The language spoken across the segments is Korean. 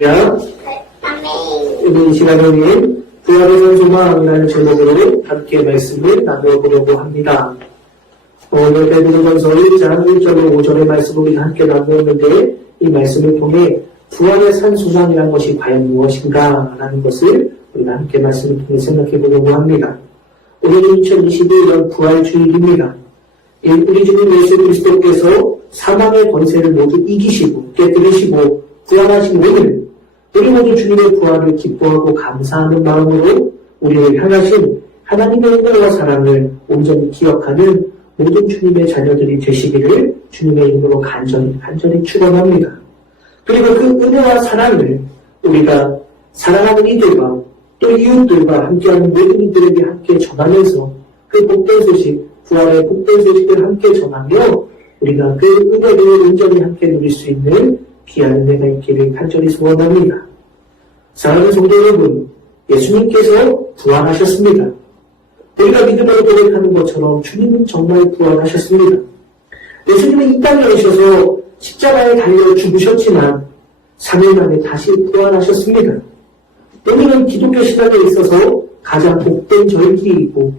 이 시간에는 부활의 선소망이라는 제목으로 함께 말씀을 나누어보려고 합니다. 오늘 베드로전서 1장 1절로 5절의 말씀을 함께 나누었는데 이 말씀을 통해 부활의 산소망이라는 것이 과연 무엇인가 라는 것을 우리가 함께 말씀을 통해 생각해 보려고 합니다. 오늘은 2021년 부활주일입니다. 우리 주님 예수 그리스도께서 사망의 권세를 모두 이기시고 깨뜨리시고 부활하신 오늘 우리 모두 주님의 부활을 기뻐하고 감사하는 마음으로 우리를 향하신 하나님의 은혜와 사랑을 온전히 기억하는 모든 주님의 자녀들이 되시기를 주님의 이름으로 간절히 축원합니다. 그리고 그 은혜와 사랑을 우리가 사랑하는 이들과 또 이웃들과 함께하는 모든 이들에게 함께 전하면서 그 복된 소식, 부활의 복된 소식을 함께 전하며 우리가 그 은혜를 온전히 함께 누릴 수 있는 귀한 은혜가 있기를 간절히 소원합니다. 사랑하는 성도 여러분, 예수님께서 부활하셨습니다. 우리가 믿음으로 고백하는 것처럼 주님은 정말 부활하셨습니다. 예수님은 이 땅에 오셔서 십자가에 달려 죽으셨지만 3일 만에 다시 부활하셨습니다. 오늘은 기독교 신앙에 있어서 가장 복된 절기이고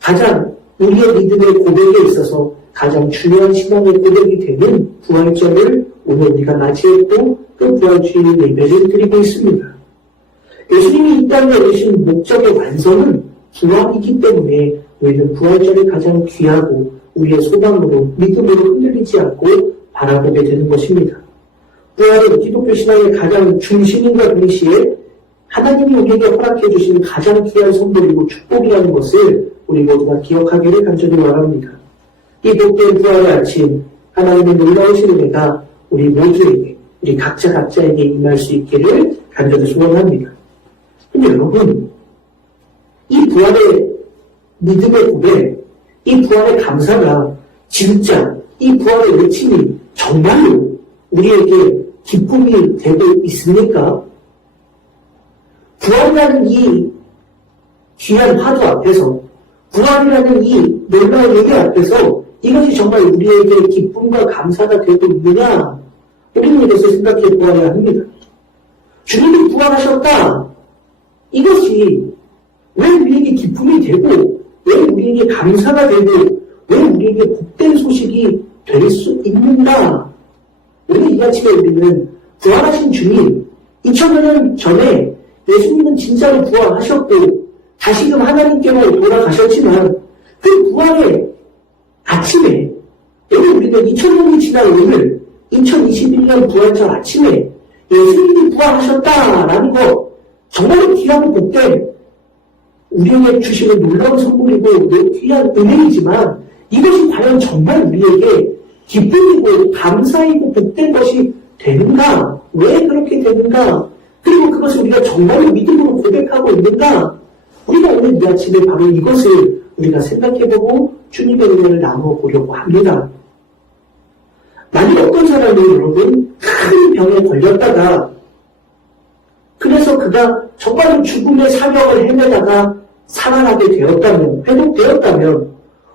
가장 우리의 믿음의 고백에 있어서 가장 중요한 신앙의 고백이 되는 부활절을 오늘 우리가 맞이했고 그 부활주일 예배를 드리고 있습니다. 예수님이 이 땅에 오신 목적의 완성은 부활이기 때문에 우리는 부활절을 가장 귀하고 우리의 소망으로 믿음으로 흔들리지 않고 바라보게 되는 것입니다. 부활은 기독교 신앙의 가장 중심인과 동시에 하나님이 우리에게 허락해 주신 가장 귀한 선물이고 축복이라는 것을 우리 모두가 기억하기를 간절히 바랍니다. 이 복된 부활의 아침 하나님의 놀라우신 은혜가 우리 모두에게 우리 각자에게 임할 수 있기를 간절히 소원합니다. 근데 여러분, 이 부활의 믿음의 고백, 이 부활의 감사가 진짜 이 부활의 외침이 정말로 우리에게 기쁨이 되고 있습니까? 부활이라는 이 귀한 화두 앞에서, 부활이라는 이 놀라운 얘기 앞에서 이것이 정말 우리에게 기쁨과 감사가 되고 있느냐? 우리는 이것을 생각해 보아야 합니다. 주님이 부활하셨다. 이것이 왜 우리에게 기쁨이 되고, 왜 우리에게 감사가 되고, 왜 우리에게 복된 소식이 될 수 있는가? 오늘 이 아침에 우리는 부활하신 주님, 2000여 년 전에 예수님은 진짜로 부활하셨고, 다시금 하나님께로 돌아가셨지만, 그 부활의 아침에, 여기 우리는 2000년이 지난 오늘, 2021년 부활절 아침에 예수님이 부활하셨다라는 것, 정말 귀하고 복된 우리에게 주시는 놀라운 선물이고 귀한 은혜이지만 이것이 과연 정말 우리에게 기쁨이고 감사이고 복된 것이 되는가? 왜 그렇게 되는가? 그리고 그것을 우리가 정말로 믿음으로 고백하고 있는가? 우리가 오늘 이 아침에 바로 이것을 우리가 생각해보고 주님의 은혜를 나누어 보려고 합니다. 만일 어떤 사람이 여러분 큰 병에 걸렸다가 그래서 그가 정말로 죽음의 사명을 헤매다가 살아나게 되었다면, 회복되었다면,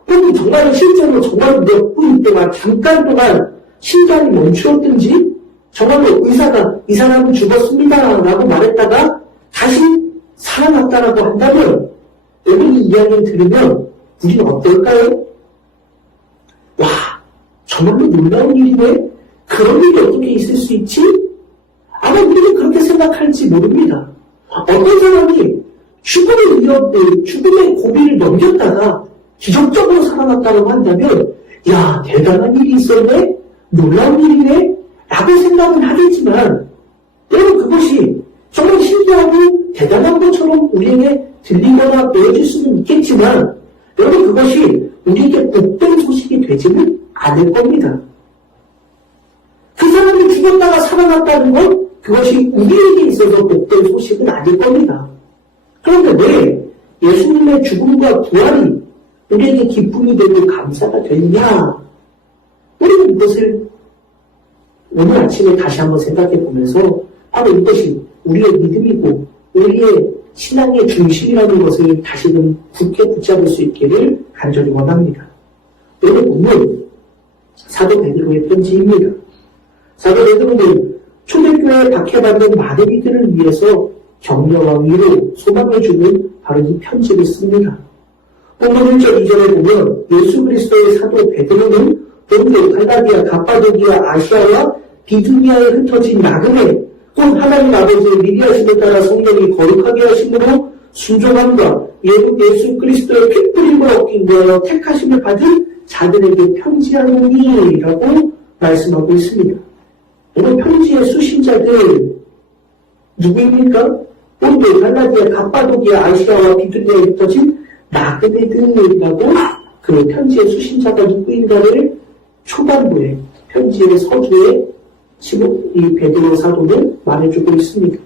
혹은 정말로 실제로 정말로 몇 분 동안, 잠깐 동안 심장이 멈추었든지, 정말로 의사가 이 사람은 죽었습니다 라고 말했다가 다시 살아났다라고 한다면, 여러분 이 이야기를 들으면 우리는 어떨까요? 와, 정말로 놀라운 일이네? 그런 일이 어떻게 있을 수 있지? 아마 우리는 그렇게 생각할지 모릅니다. 어떤 사람이 죽음의 고비를 넘겼다가 기적적으로 살아났다고 한다면, 야, 대단한 일이 있었네? 놀라운 일이네? 라고 생각은 하겠지만, 여러분 그것이 정말 신기하고 대단한 것처럼 우리에게 들리거나 보여질 수는 있겠지만, 여러분 그것이 우리에게 복된 소식이 되지는 않을 겁니다. 그 사람이 죽었다가 살아났다는 것, 그것이 우리에게 있어서 복된 소식은 아닐 겁니다. 그런데 왜 예수님의 죽음과 부활이 우리에게 기쁨이 되고 감사가 되느냐? 우리는 이것을 오늘 아침에 다시 한번 생각해 보면서 바로 이것이 우리의 믿음이고 우리의 신앙의 중심이라는 것을 다시금 굳게 붙잡을 수 있기를 간절히 원합니다. 오늘 본문 사도 베드로의 편지입니다. 사도 베드로는 초대교회에 박해받는 많은 이들을 위해서 격려와 위로, 소망을 주는 바로 이 편지를 씁니다. 본문 1절 2절에 보면 예수 그리스도의 사도 베드로는 본도, 갈라디아, 갑바도기아, 아시아와 비두니아에 흩어진 나그네, 곧 하나님 아버지의 미리하심에 따라 성령이 거룩하게 하심으로 순종함과 예수 그리스도의 핏부림을 얻기 위하여 택하심을 받은 자들에게 편지하노니라고 말씀하고 있습니다. 오늘 편지의 수신자들 누구입니까? 본도, 갈라디아, 갑바도기아, 아시아와 비두니아에 흩어진 나그네들이라고 그 편지의 수신자가 누구인가를 초반부에 편지의 서두에 지금 이 베드로 사도는 말해주고 있습니다.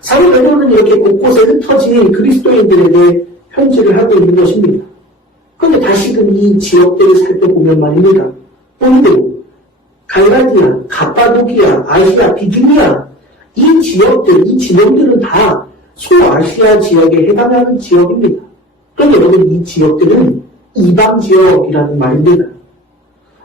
사도 베드로는 이렇게 곳곳에 흩어진 그리스도인들에게 편지를 하고 있는 것입니다. 그런데 다시금 이 지역들을 살펴보면 말입니다. 본도, 갈라디아, 갑바도기아, 아시아, 비두니아 이 지역들, 이 지역들은 다 소아시아 지역에 해당하는 지역입니다. 그런데 여러분 이 지역들은 이방 지역이라는 말입니다.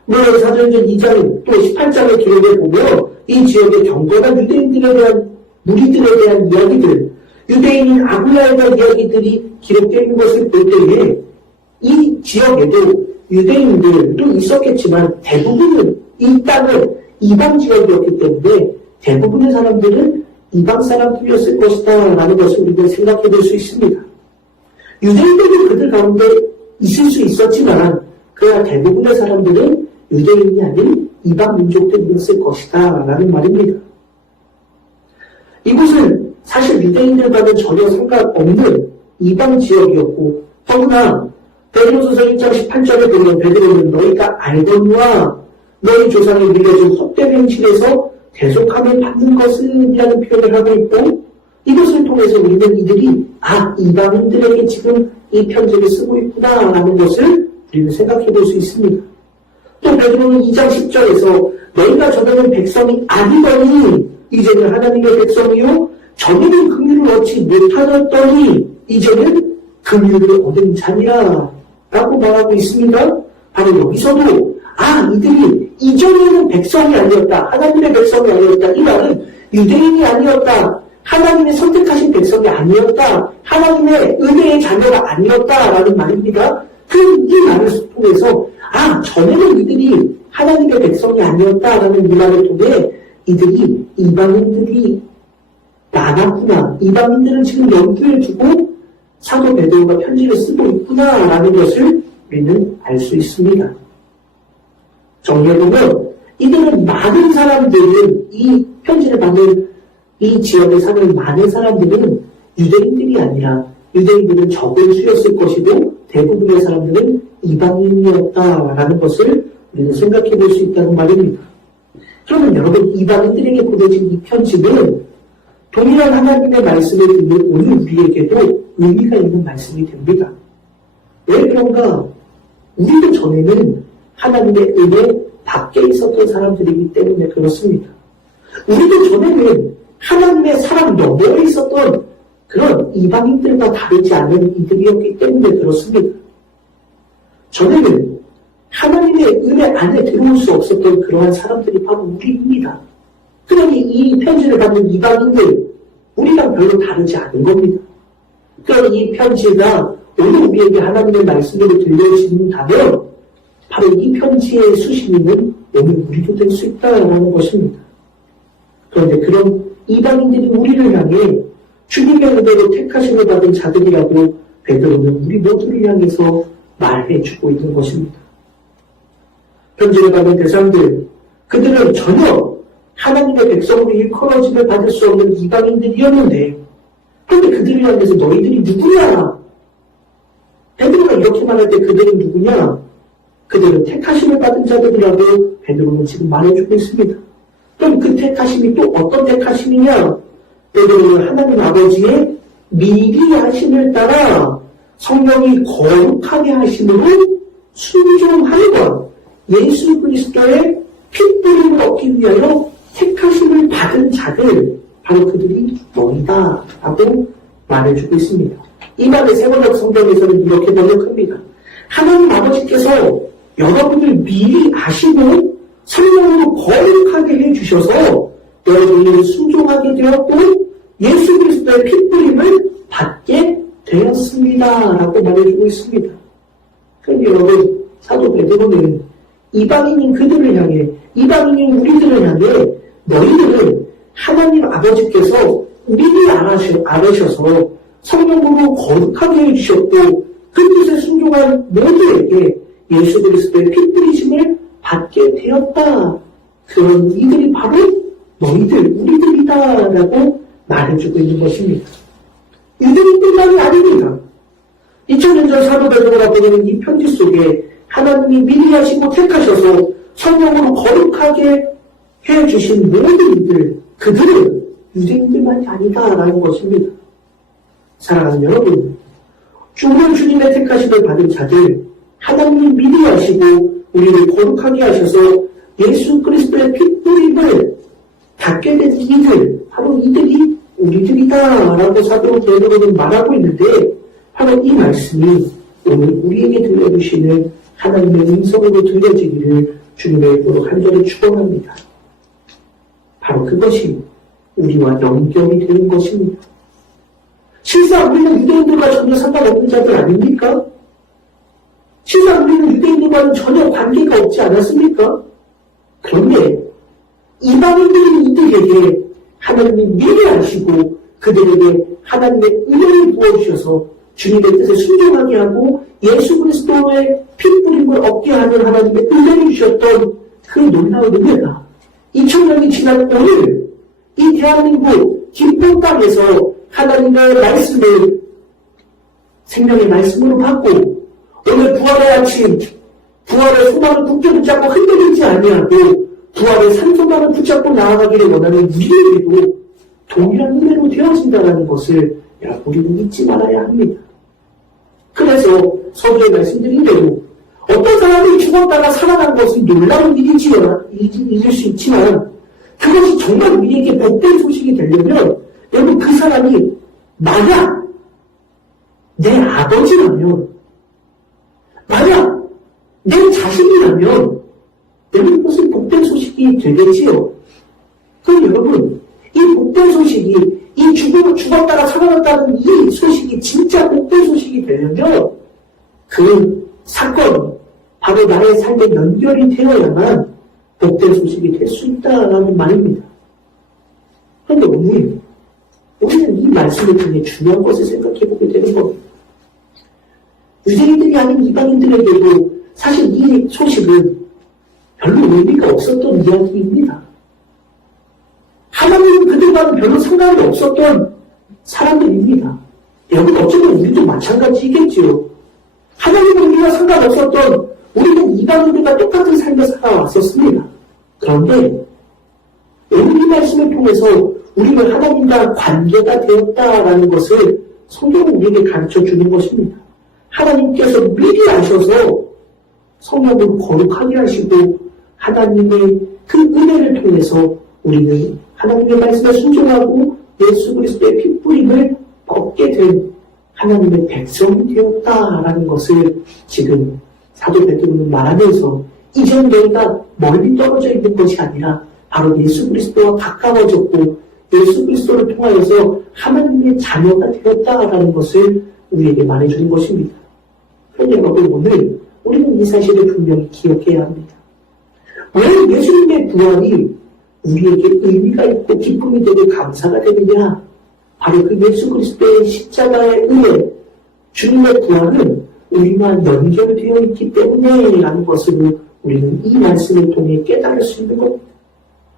물론 사도행전 2장 또 18장의 기록에 보면 이 지역의 경건한 유대인들에 대한 무리들에 대한 이야기들, 유대인인 아굴라에 대한 이야기들이 기록되어 있는 것을 볼 때에 이 지역에도 유대인들도 있었겠지만 대부분은 이 땅은 이방 지역이었기 때문에 대부분의 사람들은 이방 사람들이었을 것이다 라는 것을 우리가 생각해 볼 수 있습니다. 유대인들이 그들 가운데 있을 수 있었지만 그러나 대부분의 사람들은 유대인이 아닌 이방 민족들이었을 것이다 라는 말입니다. 이곳은 사실 유대인들과는 전혀 상관없는 이방 지역이었고 더구나 베드로전서 1장 18절에 보면 베드로는 너희가 알거니와 너희 조상이 밀려준 헛된 행실에서 대속함을 받는 것이라는 표현을 하고 있고 이것을 통해서 우리는 이들이 이방인들에게 지금 이 편지를 쓰고 있구나 라는 것을 우리는 생각해 볼 수 있습니다. 또 베드로는 2장 10절에서 너희가 전에는 백성이 아니더니 이제는 하나님의 백성이요 전에는 긍휼을 얻지 못하였더니 이제는 긍휼을 얻은 자니라 라고 말하고 있습니다. 바로 여기서도 이들이 이전에는 백성이 아니었다. 하나님의 백성이 아니었다. 이 말은 유대인이 아니었다. 하나님의 선택하신 백성이 아니었다. 하나님의 은혜의 자녀가 아니었다. 라는 말입니다. 이 말을 통해서 전에는 이들이 하나님의 백성이 아니었다. 라는 이 말을 통해 이들이 이방인들이 많았구나. 이방인들은 지금 염두에 두고 사도 베드로가 편지를 쓰고 있구나. 라는 것을 우리는 알 수 있습니다. 정리해보면 이들은 많은 사람들은 이 편지를 받는 이 지역에 사는 많은 사람들은 유대인들이 아니라 유대인들은 적은 수였을 것이고 대부분의 사람들은 이방인이었다라는 것을 우리는 생각해 볼 수 있다는 말입니다. 그러면 여러분 이방인들에게 보내진 이 편지는 동일한 하나님의 말씀을 듣는 오늘 우리에게도 의미가 있는 말씀이 됩니다. 왜 그런가? 우리도 전에는 하나님의 은혜 밖에 있었던 사람들이기 때문에 그렇습니다. 우리도 전에는 하나님의 사랑 너머에 있었던 그런 이방인들과 다르지 않은 이들이었기 때문에 그렇습니다. 전에는 하나님의 은혜 안에 들어올 수 없었던 그러한 사람들이 바로 우리입니다. 그러니 이 편지를 받는 이방인들, 우리랑 별로 다르지 않은 겁니다. 그러니 이 편지가 오늘 우리에게 하나님의 말씀으로 들려진다면 바로 이 편지의 수신인은 오늘 우리도 될 수 있다라는 것입니다. 그런데 그런 이방인들이 우리를 향해 주님의 은혜로 택하심을 받은 자들이라고 베드로는 우리 모두를 향해서 말해주고 있는 것입니다. 편지를 받은 대상들, 그들은 전혀 하나님의 백성으로 일컬어짐을 받을 수 없는 이방인들이었는데 그런데 그들을 향해서 너희들이 누구냐? 베드로가 이렇게 말할 때 그들은 누구냐? 그들은 택하심을 받은 자들이라고 베드로는 지금 말해주고 있습니다. 그럼 그 택하심이 또 어떤 택하심이냐? 베드로는 하나님 아버지의 미리 하심을 따라 성령이 거룩하게 하심으로 순종함과 예수 그리스도의 핏부림을 얻기 위하여 택하심을 받은 자들, 바로 그들이 너희다 라고 말해주고 있습니다. 이 말을 세번역 성경에서는 이렇게 번역합니다. 하나님 아버지께서 여러분을 미리 아시고 성령으로 거룩하게 해주셔서 여러분이 순종하게 되었고 예수 그리스도의 핏부림을 받게 되었습니다. 라고 말해주고 있습니다. 그런데 여러분, 사도 베드로는 이방인인 그들을 향해, 이방인인 우리들을 향해 너희들은 하나님 아버지께서 미리 알으셔서 성령으로 거룩하게 해주셨고 그 뜻에 순종한 모두에게 예수 그리스도의 핏부리심을 받게 되었다. 그런 이들이 바로 너희들, 우리들이다 라고 말해주고 있는 것입니다. 유대인들만이 아닙니다. 2000년 전 사도 베드로가 보내는 이 편지 속에 하나님이 미리 하시고 택하셔서 성령으로 거룩하게 해주신 모든 이들, 그들은 유대인들만이 아니다라는 것입니다. 사랑하는 여러분, 주는 주님의 택하심을 받은 자들, 하나님이 미리 하시고 우리를 거룩하게 하셔서 예수 그리스도의 핏부림을 받게 된 이들, 바로 이들이 우리들이다 라고 사도 베드로는 말하고 있는데, 바로 이 말씀이 오늘 우리에게 들려주시는 하나님의 음성으로 들려지기를 주님의 이름으로 간절히 축원합니다. 바로 그것이 우리와 연결이 되는 것입니다. 실상 우리는 유대인들과 전혀 상관없는 자들 아닙니까? 실상 우리는 유대인들과는 전혀 관계가 없지 않았습니까? 그런데 이방인들인 이들에게 하나님이 미리 하시고 그들에게 하나님의 은혜를 부어주셔서 주님의 뜻에 순종하게 하고 예수 그리스도의 핏부림을 얻게 하는 하나님의 은혜를 주셨던 그 놀라운 은혜가 2000년이 지난 오늘 이 대한민국 기쁜 땅에서 하나님의 말씀을 생명의 말씀으로 받고 오늘 부활의 아침, 부활의 소망을 굳게 붙잡고 흔들리지 아니하고 부활의 산소망을 붙잡고 나아가기를 원하는 우리에게도 동일한 은혜로 되어진다는 것을 우리는 잊지 말아야 합니다. 그래서 서두에 말씀드린 대로 어떤 사람이 죽었다가 살아난 것은 놀라운 일일 수 있지만 그것이 정말 우리에게 복된 소식이 되려면 여러분 그 사람이 만약 내 아버지라면 만약 내 자식이라면 여러분 그것은 복된 소식이 되겠지요. 그럼 여러분 이 복된 소식이 이 죽었다가 살아났다는 이 소식이 진짜 복된 소식이 되려면 그 사건이 바로 나의 삶에 연결이 되어야만 복된 소식이 될 수 있다라는 말입니다. 그런데 우리는 이 말씀을 통해 중요한 것을 생각해보게 되는 겁니다. 유대인들이 아닌 이방인들에게도 사실 이 소식은 별로 의미가 없었던 이야기입니다. 하나님은 그들과는 별로 상관이 없었던 사람들입니다. 여러분 어쩌면 우리도 마찬가지겠지요. 하나님은 우리와 상관없었던 우리는 이방인들과 똑같은 삶을 살아왔었습니다. 그런데 오늘 이 말씀을 통해서 우리는 하나님과 관계가 되었다라는 것을 성경은 우리에게 가르쳐주는 것입니다. 하나님께서 미리 아셔서 성령으로 거룩하게 하시고 하나님의 그 은혜를 통해서 우리는 하나님의 말씀에 순종하고 예수 그리스도의 핏부림을 얻게 된 하나님의 백성이 되었다라는 것을 지금 사도 베드로는 말하면서 이전 너희가 멀리 떨어져 있는 것이 아니라 바로 예수 그리스도와 가까워졌고 예수 그리스도를 통하여서 하나님의 자녀가 되었다라는 것을 우리에게 말해주는 것입니다. 그런데 여러분 오늘 우리는 이 사실을 분명히 기억해야 합니다. 왜 예수님의 부활이 우리에게 의미가 있고 기쁨이 되고 감사가 되느냐? 바로 그 예수 그리스도의 십자가의 은혜, 주님의 부활은 우리와 연결되어 있기 때문에 라는 것을 우리는 이 말씀을 통해 깨달을 수 있는 겁니다.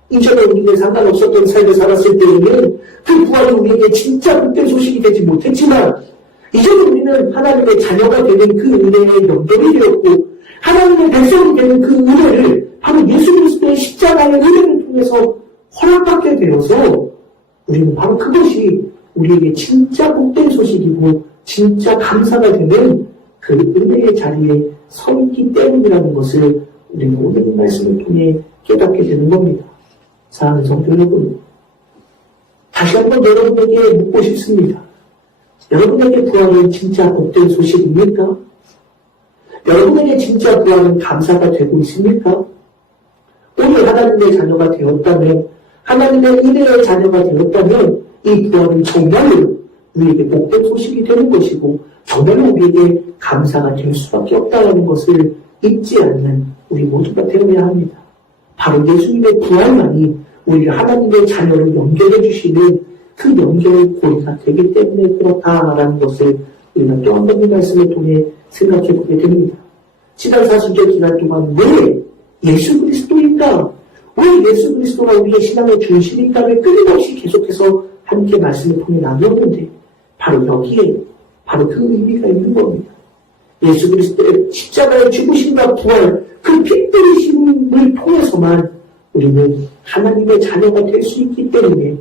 이전에 우리는 상관없었던 삶을 살았을 때에는 그 부활이 우리에게 진짜 복된 소식이 되지 못했지만 이제는 우리는 하나님의 자녀가 되는 그 은혜에 연결이 되었고 하나님의 백성이 되는 그 은혜를 바로 예수 그리스도의 십자가의 은혜를 통해서 허락받게 되어서 우리는 바로 그것이 우리에게 진짜 복된 소식이고 진짜 감사가 되는 그 은혜의 자리에 서 있기 때문이라는 것을 우리는 오늘 이 말씀을 통해 깨닫게 되는 겁니다. 사랑하는 성도 여러분, 다시 한번 여러분에게 묻고 싶습니다. 여러분에게 부활은 진짜 복된 소식입니까? 여러분에게 진짜 부활은 감사가 되고 있습니까? 오늘 하나님의 자녀가 되었다면 하나님의 은혜의 자녀가 되었다면 이 부활은 정말로 우리에게 복된 소식이 되는 것이고 정말로 우리에게 감사가 될 수밖에 없다는 것을 잊지 않는 우리 모두가 되어야 합니다. 바로 예수님의 부활만이 우리를 하나님의 자녀로 연결해 주시는 그 연결의 고리가 되기 때문에 그렇다라는 것을 우리가 또 한 번 이 말씀을 통해 생각해 보게 됩니다. 지난 40절 기간 동안 왜 예수 그리스도인가? 왜 예수 그리스도가 우리의 신앙의 중심인가를 끊임없이 계속해서 함께 말씀을 통해 나누었는데 바로 여기에 바로 그 의미가 있는 겁니다. 예수 그리스도의 십자가의 죽으심과 부활, 그 피 뿌리심을 통해서만 우리는 하나님의 자녀가 될 수 있기 때문에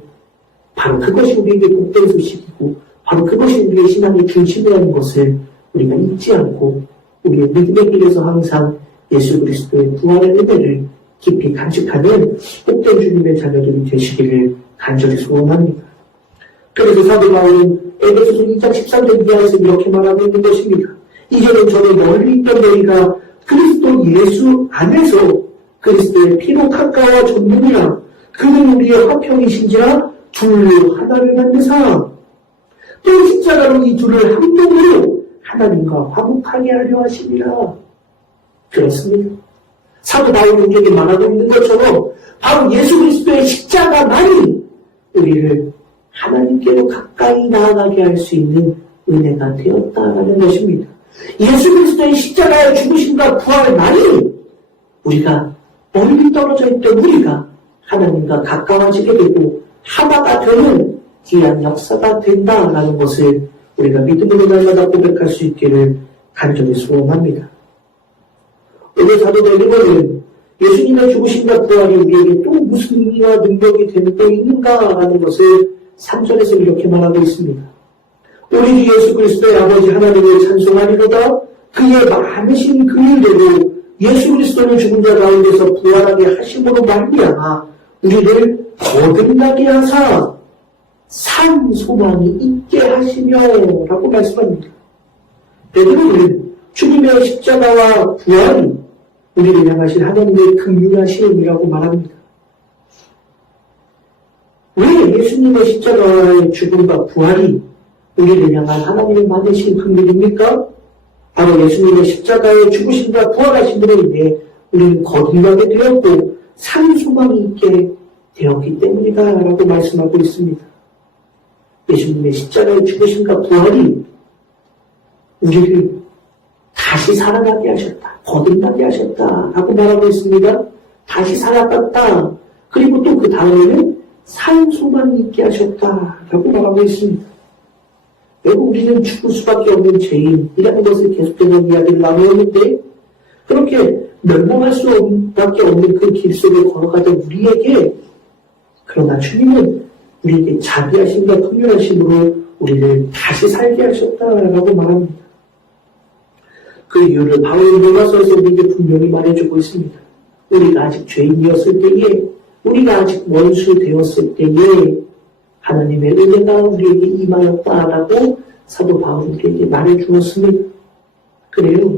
바로 그것이 우리에게 복된 소식이고 바로 그것이 우리의 신앙의 중심이라는 것을 우리가 잊지 않고 우리의 믿음의 길에서 항상 예수 그리스도의 부활의 은혜를 깊이 간직하는 복된 주님의 자녀들이 되시기를 간절히 소원합니다. 그래서 사도 바울은 에베소서 2장 13절 이하에서 이렇게 말하고 있는 것입니다. 이제는 저는 멀리 있던 너희가 그리스도 예수 안에서 그리스도의 피로 가까워졌느니라. 그는 우리의 화평이신지라 둘로 하나를 만드사 또 십자가로 이 둘을 한 몸으로 하나님과 화목하게 하려 하시니라. 그렇습니다. 사도 바울이 우리에게 말하고 있는 것처럼 바로 예수 그리스도의 십자가만이 우리를 하나님께로 가까이 나아가게 할 수 있는 은혜가 되었다라는 것입니다. 예수 그리스도의 십자가의 죽으심과 부활만이 우리가 멀리 떨어져 있던 우리가 하나님과 가까워지게 되고 하나가 되는 귀한 역사가 된다라는 것을 우리가 믿음으로 날마다 고백할 수 있기를 간절히 소원합니다. 오늘 사도 바울은 예수님의 죽으심과 부활이 우리에게 또 무슨 의미와 능력이 되는 또 있는가라는 것을 3절에서 이렇게 말하고 있습니다. 우리 주 예수 그리스도의 아버지 하나님을 찬송하리로다. 그의 많으신 그 일대로 예수 그리스도를 죽은 자 가운데서 부활하게 하심으로 말미암아 우리를 거듭나게 하사 산 소망이 있게 하시며 라고 말씀합니다. 베드로는 주님의 십자가와 부활이 우리를 향하신 하나님의 긍휼하심이라고 말합니다. 왜 예수님의 십자가의 죽음과 부활이 우리를 향한 하나님의 많으신 긍휼입니까? 바로 예수님의 십자가의 죽으심과 부활하심으로 인해 우리는 거듭나게 되었고 산 소망이 있게 되었기 때문이다 라고 말씀하고 있습니다. 예수님의 십자가의 죽으심과 부활이 우리를 다시 살아나게 하셨다. 거듭나게 하셨다. 라고 말하고 있습니다. 다시 살아났다. 그리고 또 그 다음에는 산 소망이 있게 하셨다. 라고 말하고 있습니다. 결국 우리는 죽을 수밖에 없는 죄인이라는 것을 계속해서 이야기를 나누었는데 그렇게 멸망할 수밖에 없는 그 길 속에 걸어가던 우리에게 그러나 주님은 우리에게 자비하심과 긍휼하심으로 우리를 다시 살게 하셨다라고 말합니다. 그 이유를 바울은 로마서에서 우리에게 분명히 말해주고 있습니다. 우리가 아직 죄인이었을 때에 우리가 아직 원수 되었을 때에 하나님의 은혜가 우리에게 임하였다라고 사도 바울이 우리에게 말해주었습니다. 그래요.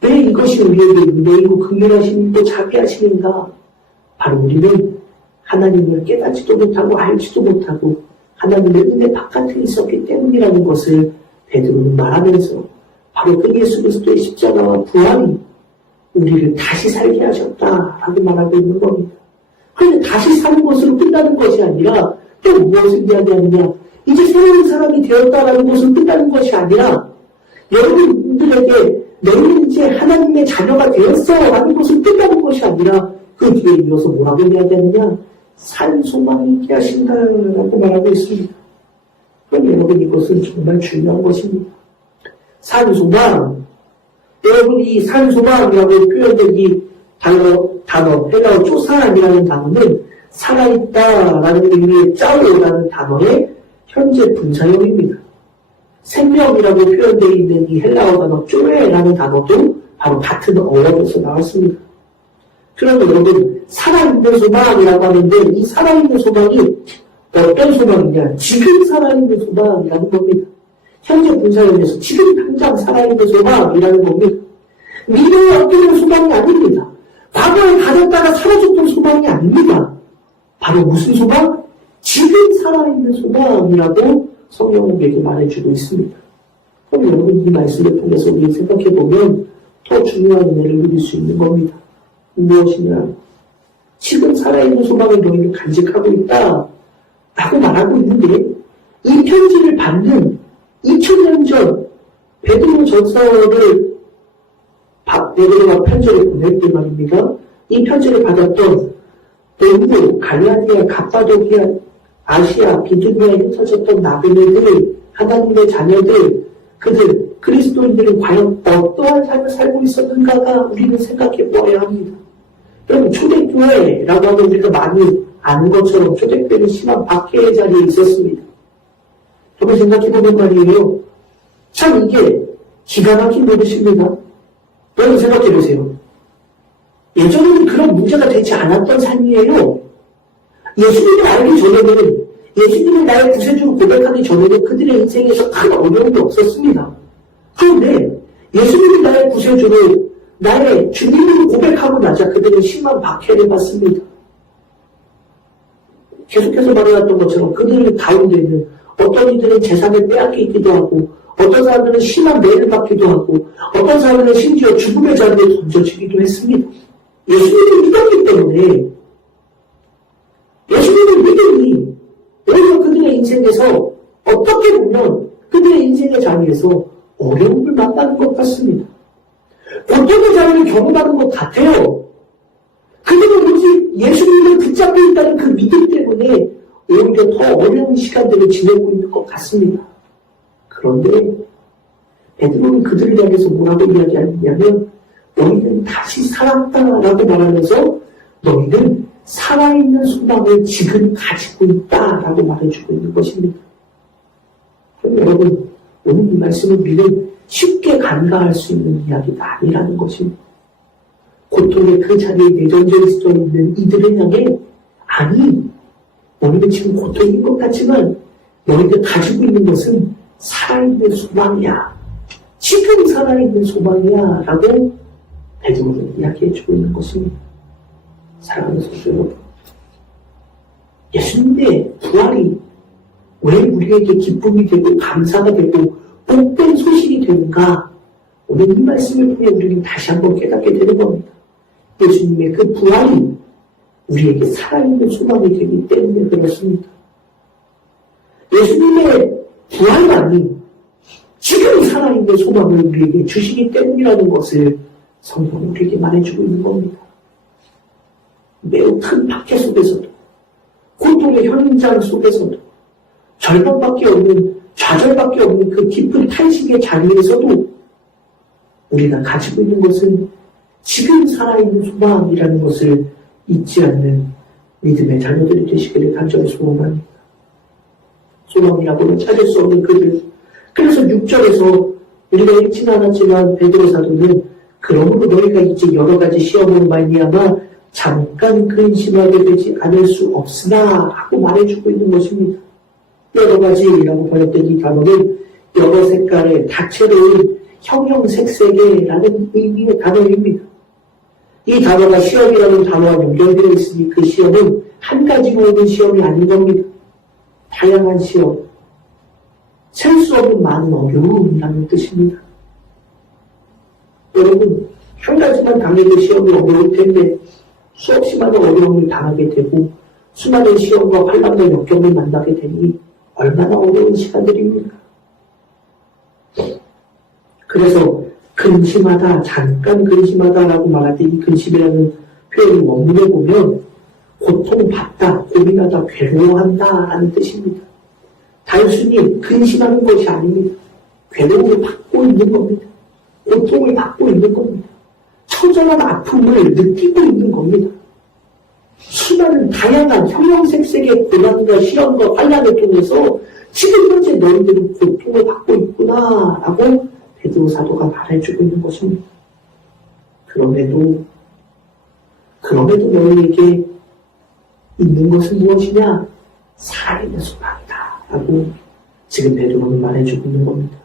왜 이것이 우리에게 은혜이고 긍휼하심이고 자비하심인가? 바로 우리는 하나님을 깨닫지도 못하고 알지도 못하고 하나님의 은혜 바깥에 있었기 때문이라는 것을 베드로는 말하면서 바로 그 예수 그리스도의 십자가와 부활이 우리를 다시 살게 하셨다라고 말하고 있는 겁니다. 그런데 다시 사는 것으로 끝나는 것이 아니라 또 무엇을 이야기하느냐? 이제 새로운 사람이 되었다라는 것으로 끝나는 것이 아니라 여러분들에게 너희는 이제 하나님의 자녀가 되었어 라는 것으로 끝나는 것이 아니라 그 뒤에 이어서 뭐라고 이야기하느냐? 산 소망이 있게 하신다라고 말하고 있습니다. 그럼 여러분 이것은 정말 중요한 것입니다. 산 소망. 여러분 이 산 소망이라고 표현된 이 단어 헬라어 조산이라는 단어는 살아있다라는 의미의 짜오라는 단어의 현재 분사형입니다. 생명이라고 표현되어 있는 이 헬라어 단어 쪼에라는 단어도 바로 같은 어원에서 나왔습니다. 그러면 여러분 살아있는 소망이라고 하는데 이 살아있는 소망이 어떤 소망이냐? 지금 살아있는 소망이라는 겁니다. 현재 분사형에서 지금 당장 살아있는 소망이라는 겁니다. 미래에 얻기는 소망이 아닙니다. 과거에 가졌다가 사라졌던 소망이 아닙니다. 바로 무슨 소망? 지금 살아있는 소망이라고 성경은 우리에게 말해주고 있습니다. 그럼 여러분 이 말씀을 통해서 우리 생각해보면 더 중요한 은혜를 누릴 수 있는 겁니다. 무엇이냐? 지금 살아있는 소망을 너희는 간직하고 있다 라고 말하고 있는데 이 편지를 받는 2000년 전 베드로 전서를 베드로가 편지를 보낼 때 말입니다. 이 편지를 받았던 본부, 갈라디아, 갑바도기아, 아시아, 비두니아에 흩어졌던 나그네들, 하나님의 자녀들, 그들, 그리스도인들은 과연 어떠한 삶을 살고 있었는가가 우리는 생각해 보아야 합니다. 여러분, 초대교회라고 하면 우리가 많이 아는 것처럼 초대교회는 심한 박해의 자리에 있었습니다. 여러분 생각해보면 말이에요. 참 이게 기가 막힌 버릇입니다. 여러분 생각해보세요. 예전에는 그런 문제가 되지 않았던 삶이에요. 예수님을 알기 전에는, 예수님을 나의 구세주로 고백하기 전에는 그들의 인생에서 큰 어려움이 없었습니다. 그런데 예수님을 나의 구세주로, 나의 주님으로 고백하고 나자 그들은 심한 박해를 받습니다. 계속해서 말해왔던 것처럼 그들 가운데는 어떤 이들은 재산을 빼앗기기도 하고, 어떤 사람들은 심한 매를 받기도 하고, 어떤 사람들은 심지어 죽음의 자리에 던져지기도 했습니다. 예수님을 믿었기 때문에, 예수님을 믿으니 오히려 그들의 인생에서 어떻게 보면 그들의 인생의 자리에서 어려움을 만나는 것 같습니다. 고통의 자리를 경험하는 것 같아요. 그들은 오직 예수님을 붙잡고 있다는 그 믿음 때문에 오히려 더 어려운 시간들을 지내고 있는 것 같습니다. 그런데 베드로는 그들을 향해서 뭐라고 이야기하느냐면 너희는 다시 살았다라고 말하면서 너희는 살아있는 소망을 지금 가지고 있다라고 말해주고 있는 것입니다. 그럼 여러분 오늘 이 말씀은 우리는 쉽게 간과할 수 있는 이야기가 아니라는 것입니다. 고통의 그 자리에 내던져 있어 있는 이들을 향해 아니 너희는 지금 고통인 것 같지만 너희들 가지고 있는 것은 살아있는 소망이야. 지금 살아있는 소망이야 라고 베드로는 이야기해주고 있는 것입니다. 사랑하는 성도 여러분, 예수님의 부활이 왜 우리에게 기쁨이 되고 감사가 되고 복된 소식이 되는가? 오늘 이 말씀을 통해 우리는 다시 한번 깨닫게 되는 겁니다. 예수님의 그 부활이 우리에게 살아있는 소망이 되기 때문에 그렇습니다. 예수님의 부활만이 지금 살아있는 소망을 우리에게 주시기 때문이라는 것을 성경은 우리에게 말해주고 있는 겁니다. 매우 큰 박해 속에서도, 고통의 현장 속에서도, 절망밖에 없는, 좌절밖에 없는 그 깊은 탄식의 자리에서도 우리가 가지고 있는 것은 지금 살아있는 소망이라는 것을 잊지 않는 믿음의 자녀들이 되시기를 간절히 소원합니다. 소망이라고는 찾을 수 없는 그들. 그래서 6절에서 우리가 읽지는 않았지만 베드로 사도는 그러므로 너희가 이제 여러 가지 시험으로 말미암아 잠깐 근심하게 되지 않을 수 없으나 하고 말해주고 있는 것입니다. 여러 가지라고 번역된 이 단어는 여러 색깔의 다채로운 형형색색의라는 의미의 단어입니다. 이 단어가 시험이라는 단어와 연결되어 있으니 그 시험은 한 가지로 오는 시험이 아닌 겁니다. 다양한 시험, 셀 수 없는 많은 어려움이라는 뜻입니다. 여러분, 한 가지만 당해도 시험이 어려울 텐데 수없이 많은 어려움을 당하게 되고 수많은 시험과 환난과 역경을 만나게 되니 얼마나 어려운 시간들입니까? 그래서 근심하다, 잠깐 근심하다라고 말할 때 이 근심이라는 표현을 원문에 보면 고통받다, 고민하다, 괴로워한다라는 뜻입니다. 단순히 근심하는 것이 아닙니다. 괴로움을 받고 있는 겁니다. 고통을 받고 있는 겁니다. 처절한 아픔을 느끼고 있는 겁니다. 수많은 다양한 형형색색의 고난과 시련과 환난을 통해서 지금 현재 너희들은 고통을 받고 있구나라고 베드로 사도가 말해주고 있는 것입니다. 그럼에도 너희에게 있는 것은 무엇이냐? 살아있는 소망이다 라고 지금 베드로는 말해주고 있는 겁니다.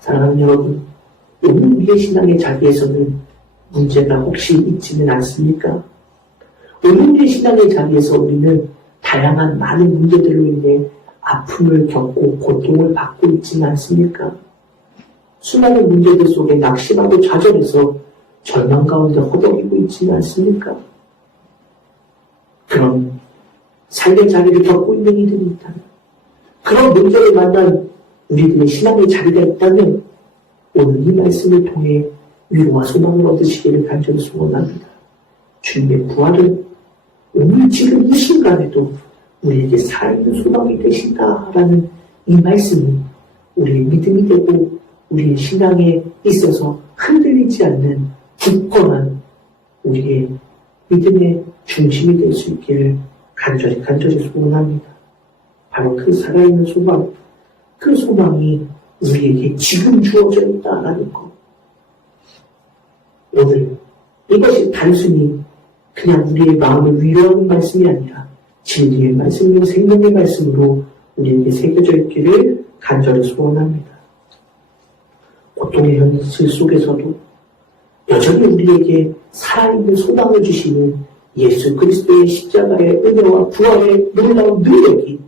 사랑하는 여러분, 오늘 우리의 신앙의 자리에서는 문제가 혹시 있지는 않습니까? 오늘의 신앙의 자리에서 우리는 다양한 많은 문제들로 인해 아픔을 겪고 고통을 받고 있지는 않습니까? 수많은 문제들 속에 낙심하고 좌절해서 절망 가운데 허덕이고 있지는 않습니까? 그런 삶의 자리를 겪고 있는 이들이 있다면, 그런 문제를 만난 우리들의 신앙의 자리가 있다면 오늘 이 말씀을 통해 위로와 소망을 얻으시기를 간절히 소원합니다. 주님의 부활은 오늘 지금 이 순간에도 우리에게 살아있는 소망이 되신다라는 이 말씀이 우리의 믿음이 되고 우리의 신앙에 있어서 흔들리지 않는 굳건한 우리의 믿음의 중심이 될 수 있기를 간절히 소원합니다. 바로 그 살아있는 소망, 그 소망이 우리에게 지금 주어져 있다라는 것. 오늘 이것이 단순히 그냥 우리의 마음을 위로하는 말씀이 아니라 진리의 말씀이요 생명의 말씀으로 우리에게 새겨져 있기를 간절히 소원합니다. 고통의 현실 속에서도 여전히 우리에게 살아있는 소망을 주시는 예수 그리스도의 십자가의 은혜와 부활의 놀라운 능력이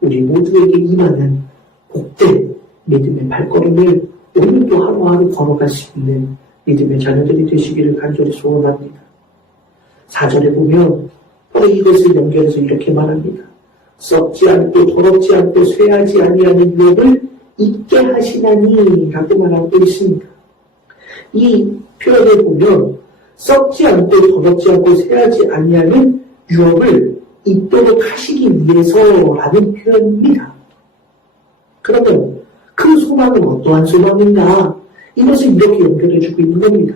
우리 모두에게 임하는 복된 믿음의 발걸음을 오늘도 하루하루 걸어갈 수 있는 믿음의 자녀들이 되시기를 간절히 소원합니다. 4절에 보면 바로 이것을 연결해서 이렇게 말합니다. 썩지 않고 더럽지 않고 쇠하지 아니하는 유업을 잊게 하시나니 라고 말하고 있습니다. 이 표현을 보면 썩지 않고 더럽지 않고 쇠하지 아니하는 유업을 잊도록 하시기 위해서라는 표현입니다. 그러면 그 소망은 어떠한 소망인가? 이것을 이렇게 연결해주고 있는 겁니다.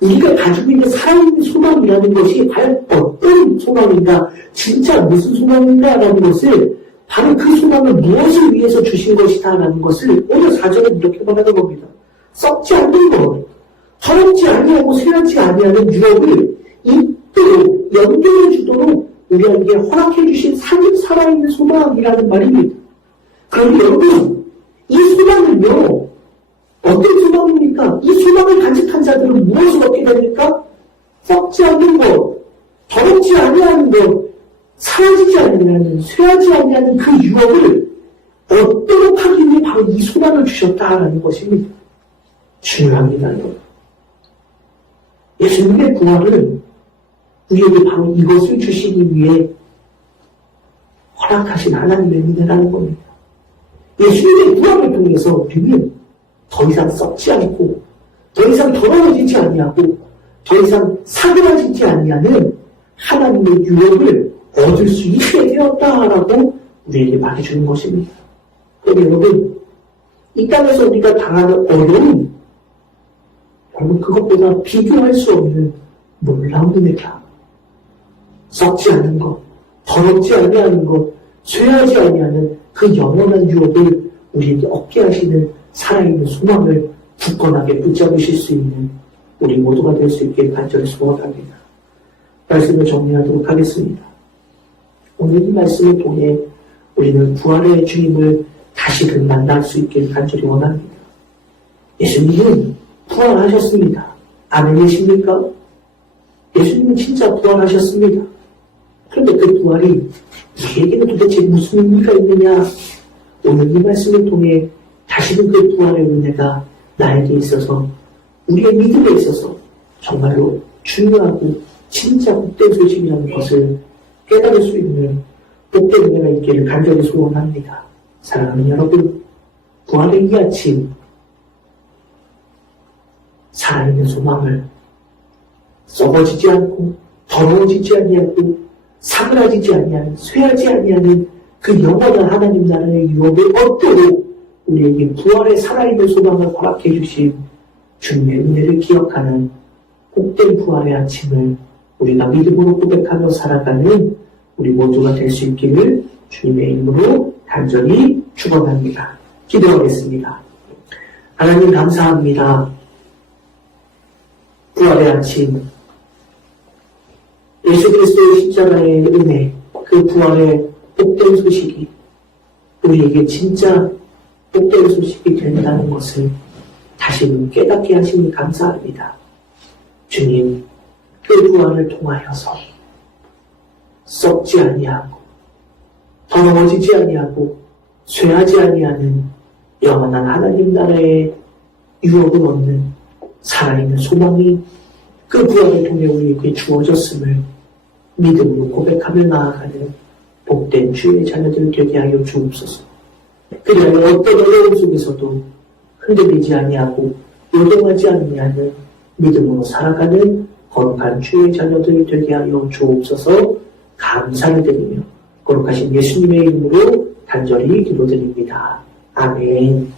우리가 가지고 있는 살아있는 소망이라는 것이 과연 어떤 소망인가, 진짜 무슨 소망인가라는 것을 바로 그 소망을 무엇을 위해서 주신 것이다 라는 것을 오늘 4절은 이렇게 말하는 겁니다. 썩지 않는 것, 더럽지 아니하고 쇠하지 아니하는 유업을 잊도록 연결해 주도록 우리에게 허락해 주신 살아있는 소망이라는 말입니다. 그런데 여러분, 이 소망은요, 어떤 소망입니까? 이 소망을 간직한 자들은 무엇을 얻게 됩니까? 썩지 않는 것, 더럽지 아니하는 것, 사라지지 아니하는, 쇠하지 아니하는 그 유업을 얻도록 하기 위해 바로 이 소망을 주셨다라는 것입니다. 중요합니다, 여러분. 예수님의 부활은 우리에게 바로 이것을 주시기 위해 허락하신 하나님의 은혜라는 겁니다. 예수님의 부활을 통해서 우리는 더 이상 썩지 않고, 더 이상 더러워지지 아니하고, 더 이상 사그라지지 아니하는 하나님의 유업을 얻을 수 있게 되었다라고 우리에게 말해주는 것입니다. 그런데 여러분, 이 땅에서 우리가 당하는 어려움, 여러분 그것보다 비교할 수 없는 놀라운 은혜다. 썩지 않은 것, 더럽지 아니하는 것, 쇠하지 아니하는 그 영원한 유업을 우리에게 얻게 하시는 살아있는 소망을 굳건하게 붙잡으실 수 있는 우리 모두가 될 수 있게 간절히 소원합니다. 말씀을 정리하도록 하겠습니다. 오늘 이 말씀을 통해 우리는 부활의 주님을 다시금 만날 수 있게 간절히 원합니다. 예수님은 부활하셨습니다. 아멘이십니까? 예수님은 진짜 부활하셨습니다. 그런데 그 부활이 우리에게는 도대체 무슨 의미가 있느냐? 오늘 이 말씀을 통해 다시금 그 부활의 은혜가 나에게 있어서, 우리의 믿음에 있어서 정말로 중요하고 진짜 복된 소식이라는 것을 깨달을 수 있는 복된 은혜가 있기를 간절히 소원합니다. 사랑하는 여러분, 부활의 이 아침 살아있는 소망을 썩어지지 않고 더러워지지 아니하고 사그라지지 아니하는, 쇠하지 아니하는 그 영원한 하나님 나라의 유업을 얻도록 우리에게 부활의 살아있는 소망을 허락해 주신 주님의 은혜를 기억하는 복된 부활의 아침을 우리가 믿음으로 고백하며 살아가는 우리 모두가 될 수 있기를 주님의 이름으로 간절히 축원합니다. 기도하겠습니다. 하나님 감사합니다. 부활의 아침, 예수 그리스도의 십자가의 은혜, 그 부활의 복된 소식이 우리에게 진짜 복된 소식이 된다는 것을 다시는 깨닫게 하시니 감사합니다. 주님, 그 부활을 통하여서 썩지 아니하고 더러워지지 아니하고 쇠하지 아니하는 영원한 하나님 나라의 유업을 얻는 살아있는 소망이 그 부활을 통해 우리에게 주어졌음을 믿음으로 고백하며 나아가는 복된 주의 자녀들 되게 하여 주옵소서. 그리하여 어떤 어려움 속에서도 흔들리지 아니하고 요동하지 아니하는 믿음으로 살아가는 거룩한 주의 자녀들 되게 하여 주옵소서. 감사를 드리며 거룩하신 예수님의 이름으로 간절히 기도드립니다. 아멘.